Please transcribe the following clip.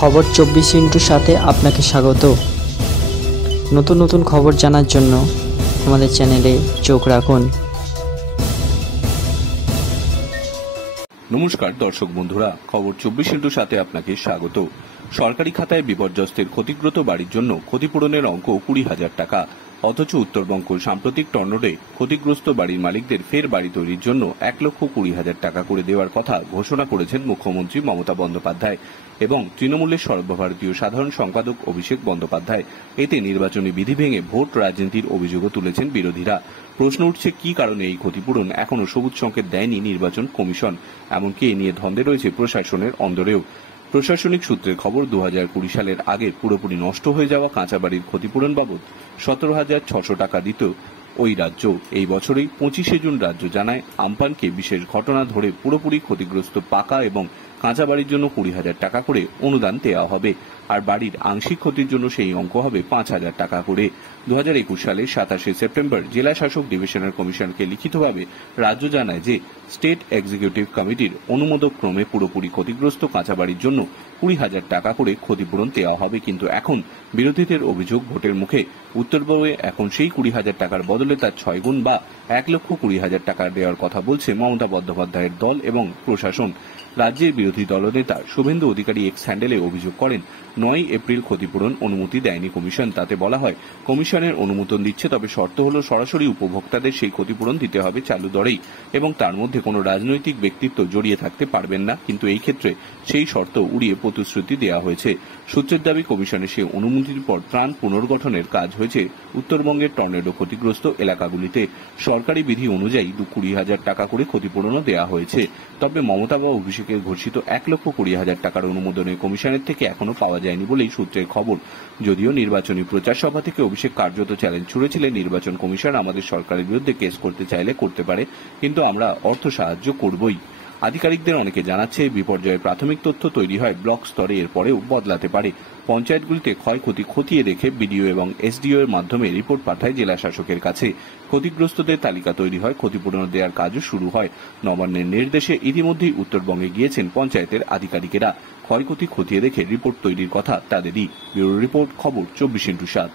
খবর 24 সাথে আপনাকে স্বাগত। নতুন নতুন খবর জানার জন্য আমাদের চ্যানেলে চোখ রাখুন। নমস্কার দর্শক বন্ধুরা, খবর 24 আপনাকে স্বাগত। সরকারি খাতায় বিপর্যস্তের ক্ষতিগ্রস্ত বাড়ির জন্য ক্ষতিপূরণের অঙ্ক 20,000 টাকা। অথচ উত্তরবঙ্গ সাম্প্রতিক টর্নেডোয় ক্ষতিগ্রস্ত বাড়ির মালিকদের ফের বাড়ি তৈরির জন্য 1,20,000 টাকা করে দেওয়ার কথা ঘোষণা করেছেন মুখ্যমন্ত্রী মমতা বন্দ্যোপাধ্যায় এবং তৃণমূলের সর্বভারতীয় সাধারণ সম্পাদক অভিষেক বন্দ্যোপাধ্যায়। এতে নির্বাচনী বিধি ভেঙে ভোট রাজনীতির অভিযোগও তুলেছেন বিরোধীরা। প্রশ্ন উঠছে, কি কারণে এই ক্ষতিপূরণ এখনও সবুজ সংকেত দেয়নি নির্বাচন কমিশন। এমনকি এ নিয়ে ধন্দে রয়েছে প্রশাসনের অন্দরেও। প্রশাসনিক সূত্রের খবর, 2020 সালের আগে পুরোপুরি নষ্ট হয়ে যাওয়া কাঁচা বাড়ির ক্ষতিপূরণ বাবদ 17,600 টাকা দিত ওই রাজ্য। এই বছরেই 25 জুন রাজ্য জানায়, আমপানকে বিশেষ ঘটনা ধরে পুরোপুরি ক্ষতিগ্রস্ত পাকা এবং কাঁচা বাড়ির জন্য 20,000 টাকা করে অনুদান দেওয়া হবে, আর বাড়ির আংশিক ক্ষতির জন্য সেই অঙ্ক হবে 5,000 টাকা করে। 2021 সালের 27শে সেপ্টেম্বর জেলা শাসক ডিভিশনাল কমিশনকে লিখিতভাবে রাজ্য জানায় যে স্টেট এক্সিকিউটিভ কমিটির অনুমোদক ক্রমে পুরোপুরি ক্ষতিগ্রস্ত কাঁচা বাড়ির জন্য 20,000 টাকা করে ক্ষতিপূরণ দেওয়া হবে। কিন্তু এখন বিরোধীদের অভিযোগ, ভোটের মুখে উত্তরবঙ্গে এখন সেই 20,000 টাকার বদলে তার 6 গুণ বা 1,20,000 টাকা দেওয়ার কথা বলছে মমতা বন্দ্যোপাধ্যায়ের দল এবং প্রশাসন। রাজ্যের বিরোধী দলনেতা শুভেন্দু অধিকারী এক্স হ্যান্ডেলে অভিযোগ করেন, 9 এপ্রিল ক্ষতিপূরণ অনুমতি দেয়নি কমিশন। তাতে বলা হয়, কমিশনের অনুমোদন দিচ্ছে, তবে শর্ত হল সরাসরি উপভোক্তাদের সেই ক্ষতিপূরণ দিতে হবে চালু দরেই এবং তার মধ্যে কোনো রাজনৈতিক ব্যক্তিত্ব জড়িয়ে থাকতে পারবেন না। কিন্তু এই ক্ষেত্রে সেই শর্ত উড়িয়ে প্রতিশ্রুতি দেওয়া হয়েছে। সূত্রের দাবি, কমিশনের সেই অনুমতির পর ত্রাণ পুনর্গঠনের কাজ হয়েছে উত্তরবঙ্গের টর্নেডো ক্ষতিগ্রস্ত এলাকাগুলিতে। সরকারি বিধি অনুযায়ী 20,000 টাকা করে ক্ষতিপূরণও দেওয়া হয়েছে। তবে মমতা বা অভিষেকের ঘোষিত 1,20,000 টাকার অনুমোদনের কমিশনের থেকে এখনো পাওয়া যায়নি বলেই সূত্রের খবর। যদিও নির্বাচনী প্রচার সভা থেকে অভিষেক কার্যত চ্যালেঞ্জ ছুড়েছিলেন, নির্বাচন কমিশন আমাদের সরকারের বিরুদ্ধে কেস করতে চাইলে করতে পারে, কিন্তু আমরা অর্থ সাহায্য করবই। আধিকারিকদের অনেকে জানাচ্ছে, বিপর্যয়ের প্রাথমিক তথ্য তৈরি হয় ব্লক স্তরে, এরপরেও বদলাতে পারে। পঞ্চায়েতগুলিতে ক্ষয়ক্ষতি খতিয়ে দেখে বিডিও এবং এসডিও এর মাধ্যমে রিপোর্ট পাঠায় জেলা শাসকের কাছে। ক্ষতিগ্রস্তদের তালিকা তৈরি হয়, ক্ষতিপূরণ দেওয়ার কাজও শুরু হয়। নবান্নের নির্দেশে ইতিমধ্যেই উত্তরবঙ্গে গিয়েছেন পঞ্চায়েতের আধিকারিকেরা। ক্ষয়ক্ষতি খতিয়ে দেখে রিপোর্ট তৈরির কথা তাদেরই। ব্যুরো রিপোর্ট, খবর 24x7।